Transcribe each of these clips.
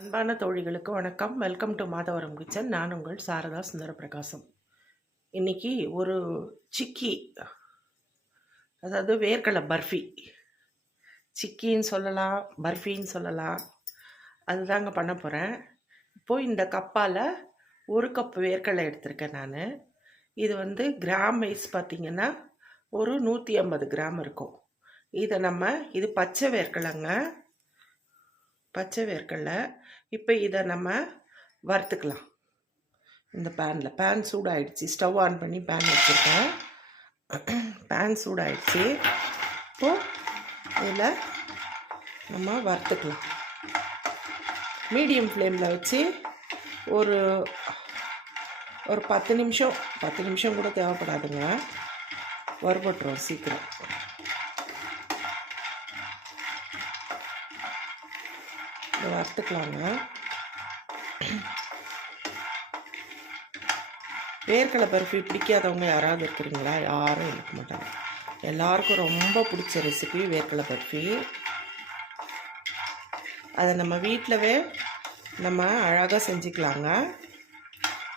அன்பான தோழிகளுக்கு வணக்கம். Welcome to Madhavaram kitchen. நான் உங்கள் சாரதா சுந்தர பிரகாசம். இன்னைக்கு ஒரு சிக்கி, அதாவது வேர்க்கடலை பர்ஃபி, சிக்கின்னு சொல்லலாம், பர்ஃபின்னு சொல்லலாம், அதுதாங்க பண்ண போகிறேன். இப்போது இந்த கப்பால் ஒரு கப் வேர்க்கடலை எடுத்திருக்கேன் நான். இது வந்து கிராம் வைஸ் பார்த்திங்கன்னா ஒரு 150 கிராம் இருக்கும். இதை இது பச்சை வேர்க்கடலைங்க, பச்சை வேர்க்கடலை. இப்போ இதை நம்ம வறுத்துக்கலாம். இந்த பேன் சூடாகிடுச்சு. ஸ்டவ் ஆன் பண்ணி பேன் வச்சுருக்கேன். பேன் சூடாகிடுச்சு. இப்போது இதில் நம்ம வறுத்துக்கலாம். மீடியம் ஃப்ளேமில் வச்சு ஒரு ஒரு 10 நிமிஷம் கூட தேவைப்படாதுங்க, வறுபட்டுரும் சீக்கிரம். இதை வறுத்துக்கலாங்க. வேர்க்கடலை பர்ஃபி பிடிக்காதவங்க யாராவது இருக்கிறீங்களா? யாரும் இருக்க மாட்டாங்க. எல்லாருக்கும் ரொம்ப பிடிச்ச ரெசிபி வேர்க்கடலை பர்ஃபி. அதை நம்ம வீட்டிலவே நம்ம அழகாக செஞ்சுக்கலாங்க,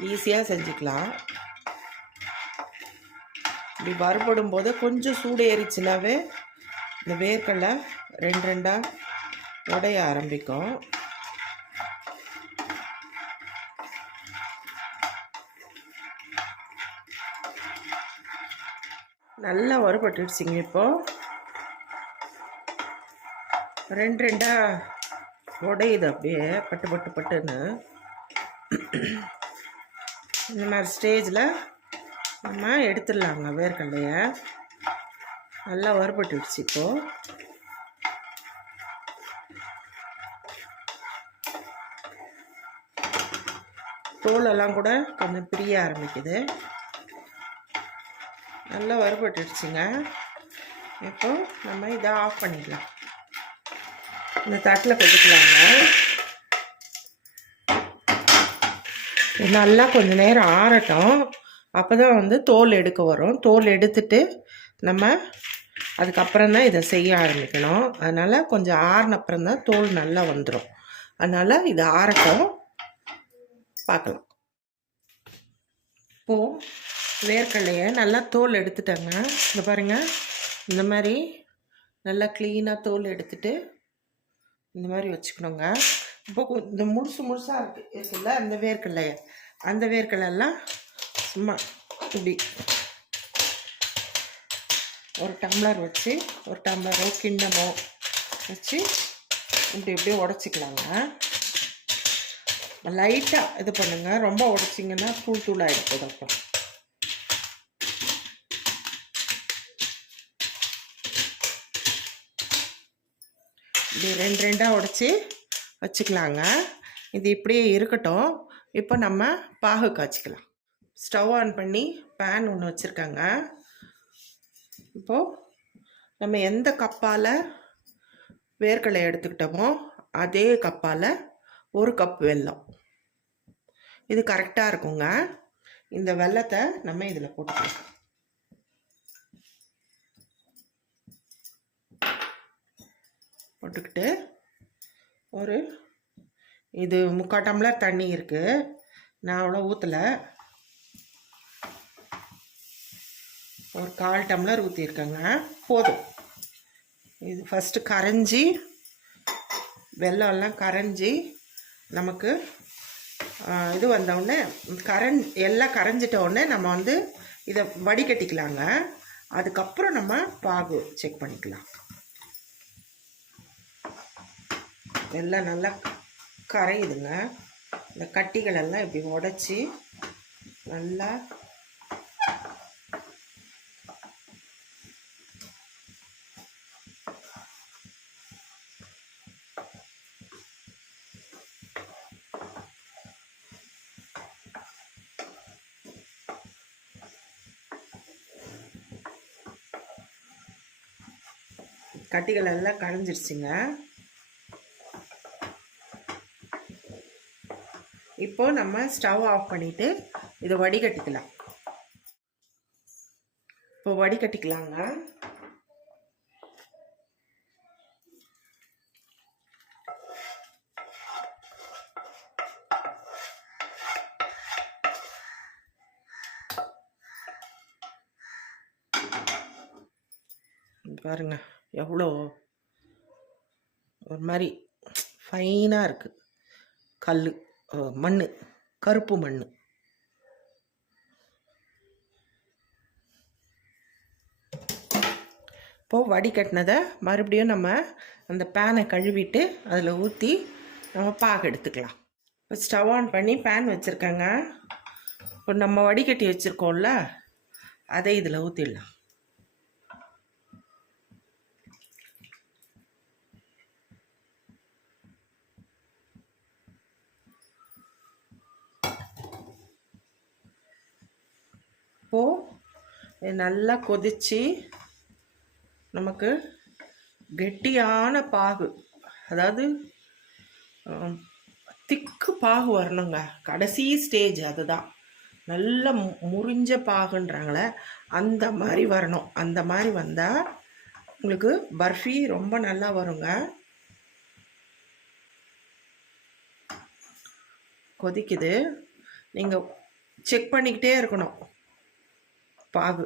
ஈஸியாக செஞ்சுக்கலாம். இப்படி வறுபடும் போது கொஞ்சம் சூடு ஏறிச்சுனாவே இந்த வேர்க்கடலை ரெண்டாக உடைய ஆரம்பிக்கும். நல்லா வறுபட்டுடுச்சிங்க. இப்போது ரெண்டாக உடையுது, அப்படியே பட்டுன்னு. இந்த மாதிரி ஸ்டேஜில் நம்ம எடுத்துடலாங்க வேர்க்கடலையை. நல்லா வறுபட்டுடுச்சு. இப்போது தோலெல்லாம் கூட கொஞ்சம் பிரிய ஆரம்பிக்குது. நல்லா வறுபட்டுடுச்சுங்க. இப்போ நம்ம இதை ஆஃப் பண்ணிடலாம். இந்த தட்டில் கொட்டிக்கலாங்க. நல்லா கொஞ்சம் நேரம் ஆறட்டும். அப்போ தான் வந்து தோல் எடுக்க வரும். தோல் எடுத்துட்டு நம்ம அதுக்கப்புறம் தான் இதை செய்ய ஆரம்பிக்கணும். அதனால் கொஞ்சம் ஆறினப்புறம் தான் தோல் நல்லா வந்துடும். அதனால் இது ஆறட்டும், பார்க்கலாம். இப்போது வேர்க்கடலையை நல்லா தோல் எடுத்துட்டேங்க. இந்த பாருங்கள், இந்த மாதிரி நல்லா க்ளீனாக தோல் எடுத்துட்டு இந்த மாதிரி வச்சுக்கணுங்க. இப்போ இந்த முழுசாக இருக்குல்ல அந்த வேர்க்கடலையை, அந்த வேர்க்கடலையெல்லாம் சும்மா இப்படி ஒரு டம்ளர் வச்சு, ஒரு டம்ளரோ கிண்ணமோ வச்சு இப்படி உடச்சிக்கலாங்க. லைட்டாக இது பண்ணுங்க, ரொம்ப உடச்சிங்கன்னா தூள் ஆகிடுது. அப்புறம் இப்படி ரெண்டாக உடச்சி வச்சுக்கலாங்க. இது இப்படியே இருக்கட்டும். இப்போ நம்ம பாகு காய்ச்சிக்கலாம். ஸ்டவ் ஆன் பண்ணி பேன் ஒன்று வச்சுருக்காங்க. இப்போது நம்ம எந்த கப்பால் வேர்க்கடலை எடுத்துக்கிட்டோமோ அதே கப்பால் ஒரு கப் வெல்லம். இது கரெக்டாக இருக்குங்க. இந்த வெல்லத்தை நம்ம இதில் போட்டுக்கலாம். போட்டுக்கிட்டு இது 3/4 டம்ளர் தண்ணி இருக்குது. நான் அவ்வளோ ஊற்றலை, ஒரு 1/4 டம்ளர் ஊற்றிருக்கேங்க, போதும். இது ஃபஸ்ட்டு கரைஞ்சி, வெல்லம்லாம் கரைஞ்சி நமக்கு இது வந்தவுடனே எல்லாம் கரைஞ்சிட்ட உடனே நம்ம வந்து இதை வடிகட்டிக்கலாங்க. அதுக்கப்புறம் நம்ம பாகு செக் பண்ணிக்கலாம். எல்லாம் நல்லா கரையுதுங்க. இந்த கட்டிகளெல்லாம் இப்படி உடச்சி நல்லா கட்டிகள் எல்லாம் கரைஞ்சிருச்சுங்க. இப்போ நம்ம ஸ்டவ் ஆஃப் பண்ணிவிட்டு இதை வடிகட்டிக்கலாம். இப்போ வடிகட்டிக்கலாங்க. பாருங்க எவ்வளோ ஒரு மாதிரி ஃபைனாக இருக்குது. கல், மண், கருப்பு மண். இப்போது வடிகட்டினதை மறுபடியும் நம்ம அந்த பேனை கழுவிட்டு அதில் ஊற்றி நம்ம பாகு எடுத்துக்கலாம். இப்போ ஸ்டவ் ஆன் பண்ணி பேன் வச்சுருக்கேங்க. இப்போ நம்ம வடிகட்டி வச்சுருக்கோம்ல, அதை இதில் ஊற்றிடலாம். இப்போது நல்லா கொதித்து நமக்கு கெட்டியான பாகு, அதாவது திக்கு பாகு வரணுங்க. கடைசி ஸ்டேஜ் அதுதான். நல்ல முறிஞ்ச பாகுன்றாங்களே, அந்த மாதிரி வரணும். அந்த மாதிரி வந்தால் உங்களுக்கு பர்ஃபி ரொம்ப நல்லா வருங்க. கொதிக்குது, நீங்கள் செக் பண்ணிக்கிட்டே இருக்கணும். பாகு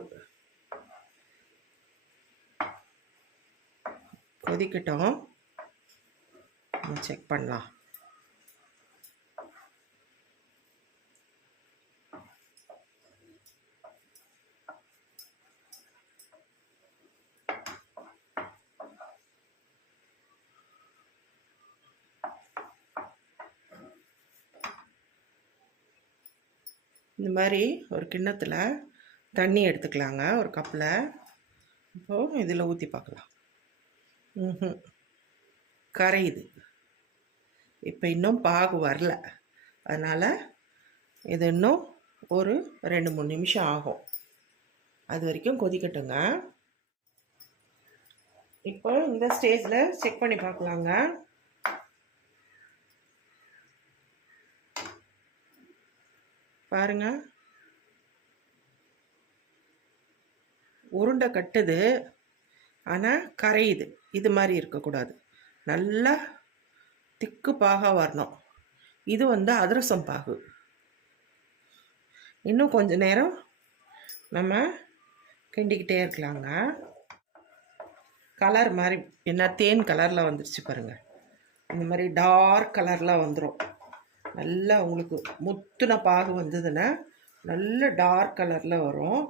கொதிக்கட்டும், செக் பண்ணலாம். இந்த மாதிரி ஒரு கிண்ணத்தில் தண்ணி எடுத்துக்கலாங்க, ஒரு கப்பில். இப்போது இதில் ஊற்றி பார்க்கலாம். கரையுது. இப்போ இன்னும் பாகு வரல, அதனால் இது இன்னும் ஒரு 2-3 நிமிஷம் ஆகும். அது வரைக்கும் கொதிக்கட்டுங்க. இப்போ இந்த ஸ்டேஜில் செக் பண்ணி பார்க்கலாங்க. பாருங்க, உருண்டை கட்டுது, ஆனால் கரையுது. இது மாதிரி இருக்கக்கூடாது, நல்லா திக்கு பாகாக வரணும். இது அதிரசம் பாகு. இன்னும் கொஞ்ச நேரம் நம்ம கிண்டிக்கிட்டே இருக்கலாங்க. கலர் மாதிரி என்ன தேன் கலரில் வந்துருச்சு பாருங்கள். இந்த மாதிரி டார்க் கலரில் வந்துடும். நல்லா உங்களுக்கு முத்துன பாகு வந்ததுன்னா நல்ல டார்க் கலரில் வரும்.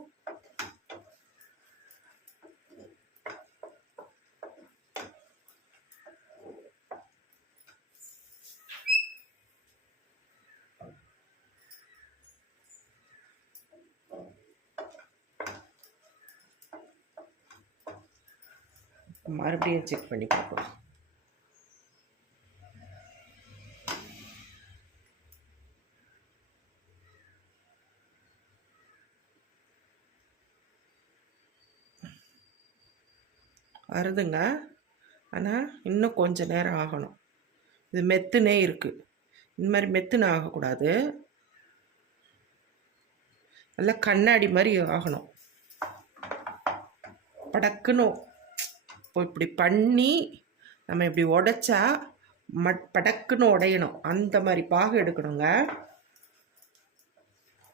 மறுபடியும் செக் பண்ணி பார்க்கலாம். வருதுங்க, ஆனால் இன்னும் கொஞ்சம் நேரம் ஆகணும். இது மெத்துனே இருக்குது. இந்த மாதிரி மெத்துன்னு ஆகக்கூடாது, நல்லா கண்ணாடி மாதிரி ஆகணும். படக்குன்னு இப்போ இப்படி பண்ணி நம்ம இப்படி உடைச்சா படக்குன்னு உடையணும். அந்த மாதிரி பாகு எடுக்கணுங்க.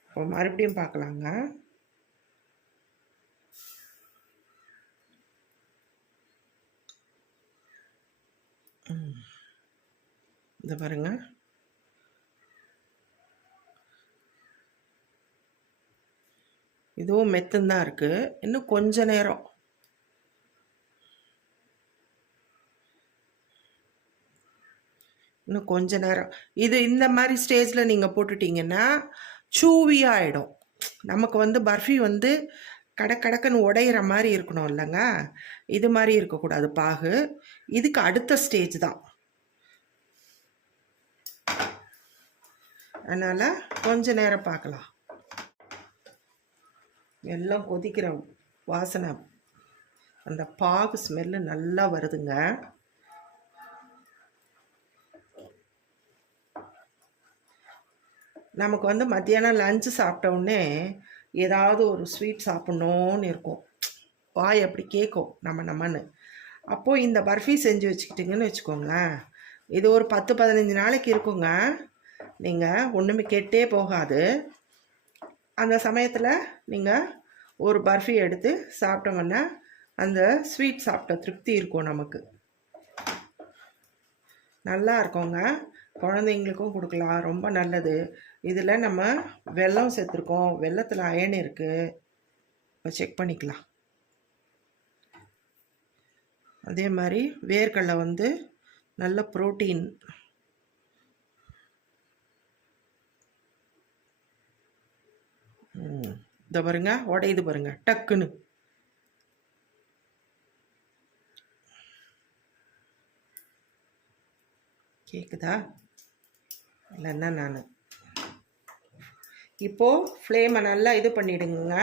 இப்போ மறுபடியும் பார்க்கலாங்க. இந்த பாருங்க, இதுவும் மெத்துன்னு தான் இருக்குது. இன்னும் கொஞ்ச நேரம். இன்னும் கொஞ்ச நேரம். இது இந்த மாதிரி ஸ்டேஜில் நீங்கள் போட்டுட்டிங்கன்னா சூவியாக ஆகிடும். நமக்கு பர்ஃபி கடக்குன்னு உடையிற மாதிரி இருக்கணும் இல்லைங்க, இது மாதிரி இருக்கக்கூடாது பாகு. இதுக்கு அடுத்த ஸ்டேஜ் தான். அதனால் கொஞ்ச நேரம் பார்க்கலாம். எல்லாம் கொதிக்கிற வாசனை, அந்த பாகு ஸ்மெல்லு நல்லா வருதுங்க. நமக்கு மத்தியானம் லஞ்சு சாப்பிட்டோடனே ஏதாவது ஒரு ஸ்வீட் சாப்பிட்ணுன்னு இருக்கும், வாய் அப்படி கேட்கும் நம்மன்னு. அப்போது இந்த பர்ஃபி செஞ்சு வச்சுக்கிட்டிங்கன்னு வச்சுக்கோங்களேன், இது ஒரு 10-15 நாளைக்கு இருக்குங்க. நீங்கள் ஒன்றுமே கெட்டே போகாது. அந்த சமயத்தில் நீங்கள் ஒரு பர்ஃபி எடுத்து சாப்பிட்டோங்கன்னா அந்த ஸ்வீட் சாப்பிட்ட திருப்தி இருக்கும் நமக்கு. நல்லா இருக்குங்க. குழந்தைங்களுக்கும் கொடுக்கலாம், ரொம்ப நல்லது. இதில் நம்ம வெல்லம் சேர்த்துருக்கோம், வெல்லத்தில் அயன் இருக்குது. இப்போ செக் பண்ணிக்கலாம். அதே மாதிரி வேர்க்கடலை வந்து நல்ல புரோட்டீன். இதை பாருங்க, உடையுது பாருங்க டக்குன்னு. கேட்குதா இல்லைன்னா நான் இப்போது ஃப்ளேமை நல்லா இது பண்ணிவிடுங்க,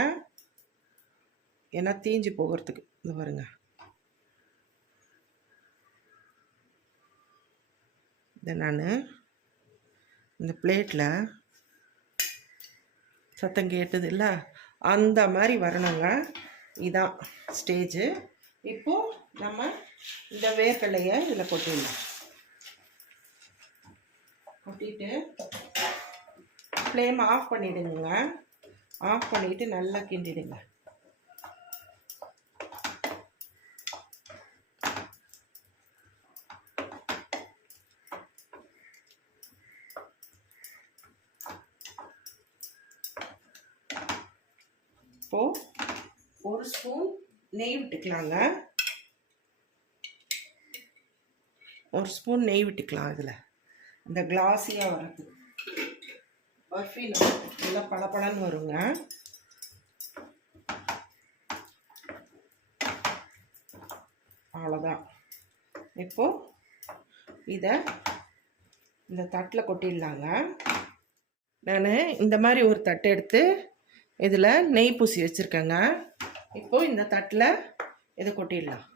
ஏன்னா தீஞ்சு போகிறதுக்கு. இது பாருங்க, இதை நான் இந்த பிளேட்டில் சத்தம் கேட்டது இல்லை, அந்த மாதிரி வரணுங்க. இதான் ஸ்டேஜு. இப்போது நம்ம இந்த வேர்க்கடலையை இதில் கொட்டிடலாம். கொட்டிட்டு ஃப்ளேம் ஆஃப் பண்ணிவிடுங்க. ஆஃப் பண்ணிவிட்டு நல்லா கிண்டிடுங்க. இப்போது ஒரு ஸ்பூன் நெய் விட்டுக்கலாங்க. ஒரு ஸ்பூன் நெய் விட்டுக்கலாம். இதில் இந்த கிளாஸியாக வரது பர்ஃபி நல்லா பளபளன்னு வருங்க. அவ்வளோதான். இப்போது இதை இந்த தட்டில் கொட்டிடலாங்க. நான் இந்த மாதிரி ஒரு தட்டை எடுத்து இதில் நெய் பூசி வச்சுருக்கேங்க. இப்போது இந்த தட்டில் இதை கொட்டிடலாம்.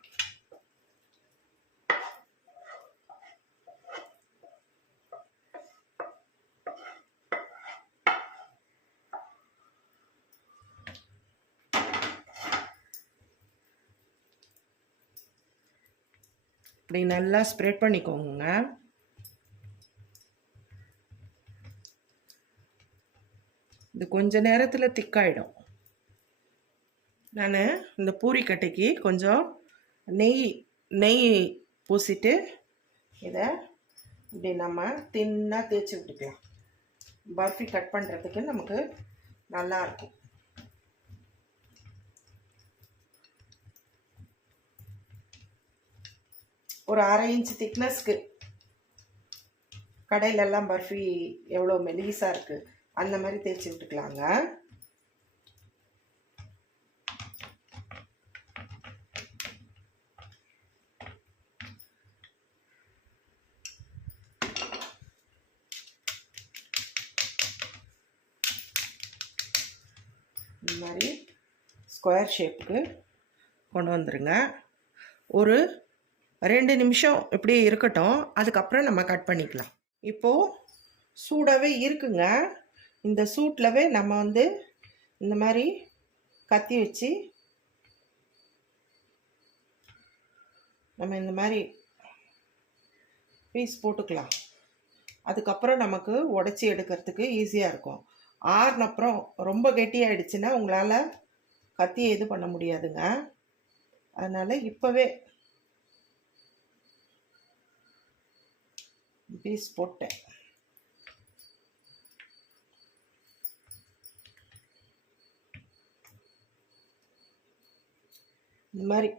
இப்படி நல்லா ஸ்ப்ரெட் பண்ணிக்கோங்க. இது கொஞ்ச நேரத்தில் திக்காயிடும். நான் இந்த பூரிக்கட்டைக்கு கொஞ்சம் நெய் பூசிட்டு இதை இப்படி நம்ம தின்னாக தேய்ச்சி விட்டுக்கலாம். பர்ஃபி கட் பண்ணுறதுக்கு நமக்கு நல்லாயிருக்கும். ஒரு 1/2 இன்ச் திக்னஸ்க்கு. கடையிலெல்லாம் பர்ஃபி எவ்வளோ மெலிசாக இருக்குது, அந்த மாதிரி தேய்ச்சி விட்டுக்கலாங்க. இந்த மாதிரி ஸ்கொயர் ஷேப்புக்கு கொண்டு வந்துடுங்க. ஒரு 2 நிமிஷம் இப்படி இருக்கட்டும், அதுக்கப்புறம் நம்ம கட் பண்ணிக்கலாம். இப்போது சூடாகவே இருக்குங்க. இந்த சூட்லவே நம்ம வந்து இந்த மாதிரி கத்தி வச்சு நம்ம இந்த மாதிரி பீஸ் போட்டுக்கலாம். அதுக்கப்புறம் நமக்கு உடச்சி எடுக்கிறதுக்கு ஈஸியாக இருக்கும். ஆறுனப்புறம் ரொம்ப கெட்டியாகிடுச்சுன்னா உங்களால் கத்தியை இது பண்ண முடியாதுங்க. அதனால் இப்போவே பீஸ் போட்டேன். இந்த மாதிரி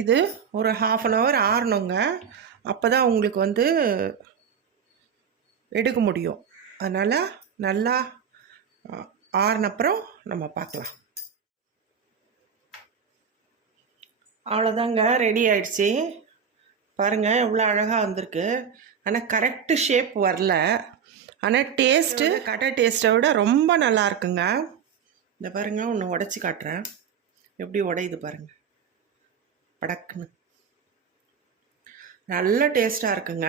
இது ஒரு 1/2 hour ஆறணுங்க. அப்போ தான் உங்களுக்கு வந்து எடுக்க முடியும். அதனால் நல்லா ஆறினப்புறம் நம்ம பார்க்கலாம். அவ்வளோதாங்க, ரெடி ஆயிடுச்சு. பாருங்கள் எவ்வளோ அழகாக வந்திருக்கு. ஆனால் கரெக்டு ஷேப் வரல. ஆனால் டேஸ்ட்டு கடை டேஸ்ட்டை விட ரொம்ப நல்லா இருக்குங்க. இந்த பாருங்கள், ஒன்று உடச்சி காட்டுறேன். எப்படி உடையுது பாருங்கள், படக்குன்னு. நல்ல டேஸ்ட்டாக இருக்குங்க.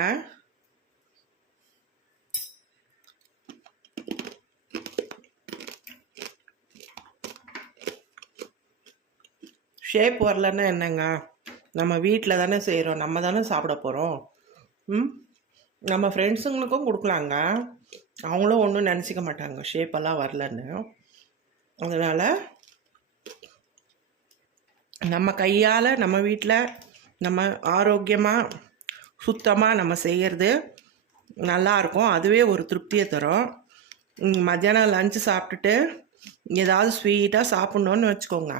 ஷேப் வரலன்னா என்னங்க, நம்ம வீட்டில் தானே செய்கிறோம், நம்ம தானே சாப்பிட போகிறோம். நம்ம ஃப்ரெண்ட்ஸுங்களுக்கும் கொடுக்கலாங்க. அவங்களும் ஒன்றும் நினச்சிக்க மாட்டாங்க ஷேப்பெல்லாம் வரலன்னு. அதனால் நம்ம கையால் நம்ம வீட்டில் நம்ம ஆரோக்கியமாக சுத்தமாக நம்ம செய்கிறது நல்லாயிருக்கும். அதுவே ஒரு திருப்தியை தரும். மத்தியானம் லஞ்சு சாப்பிட்டுட்டு ஏதாவது ஸ்வீட்டாக சாப்பிட்ணுன்னு வச்சுக்கோங்க,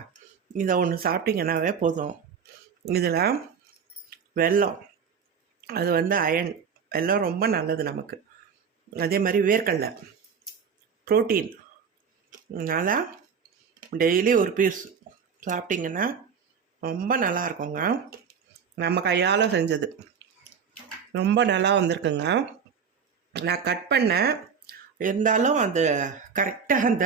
இதை ஒன்று சாப்பிட்டிங்கன்னாவே போதும். இதில் வெல்லம், அது அயன், வெல்லம் ரொம்ப நல்லது நமக்கு. அதே மாதிரி வேர்க்கடலை ப்ரோட்டீன். அதனால் டெய்லி ஒரு பீஸ் சாப்பிட்டிங்கன்னா ரொம்ப நல்லா இருக்குங்க. நம்ம கையால் செஞ்சது ரொம்ப நல்லா வந்திருக்குங்க. நான் கட் பண்ணேன், இருந்தாலும் அந்த கரெக்டாக அந்த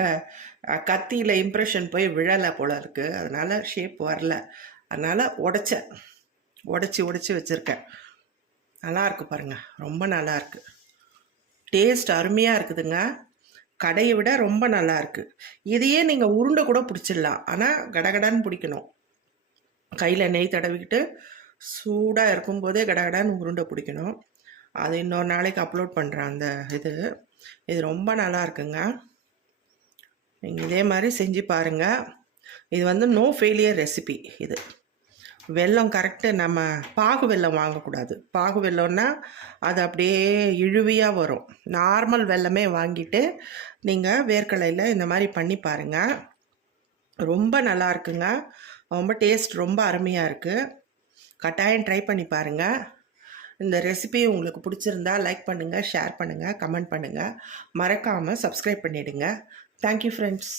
கத்தியில் இம்ப்ரெஷன் போய் விழலை போல இருக்குது. அதனால் ஷேப் வரல. அதனால் உடச்சி வச்சுருக்கேன். நல்லாயிருக்கு பாருங்கள், ரொம்ப நல்லாயிருக்கு. டேஸ்ட் அருமையாக இருக்குதுங்க. கடையை விட ரொம்ப நல்லாயிருக்கு. இதையே நீங்கள் உருண்டை கூட பிடிச்சிடலாம். ஆனால் கடகடான்னு பிடிக்கணும். கையில் நெய் தடவிக்கிட்டு சூடாக இருக்கும்போதே கடகடான்னு உருண்டை பிடிக்கணும். அது இன்னொரு நாளைக்கு அப்லோட் பண்ணுறேன் அந்த இது ரொம்ப நல்லா இருக்குங்க. நீங்கள் இதே மாதிரி செஞ்சு பாருங்கள். இது நோ ஃபெயிலியர் ரெசிபி. இது வெல்லம் கரெக்டு. நம்ம பாகு வெல்லம் வாங்கக்கூடாது. பாகு வெல்லம்னா அது அப்படியே இழுவியாக வரும். நார்மல் வெல்லமே வாங்கிட்டு நீங்கள் வேர்க்கடலையில் இந்த மாதிரி பண்ணி பாருங்கள். ரொம்ப நல்லா இருக்குங்க. ரொம்ப டேஸ்ட் ரொம்ப அருமையாக இருக்குது. கட்டாயம் ட்ரை பண்ணி பாருங்கள். இந்த ரெசிபி உங்களுக்கு பிடிச்சிருந்தா லைக் பண்ணுங்கள், ஷேர் பண்ணுங்கள், கமெண்ட் பண்ணுங்கள். மறக்காமல் சப்ஸ்கிரைப் பண்ணிவிடுங்க. Thank you friends.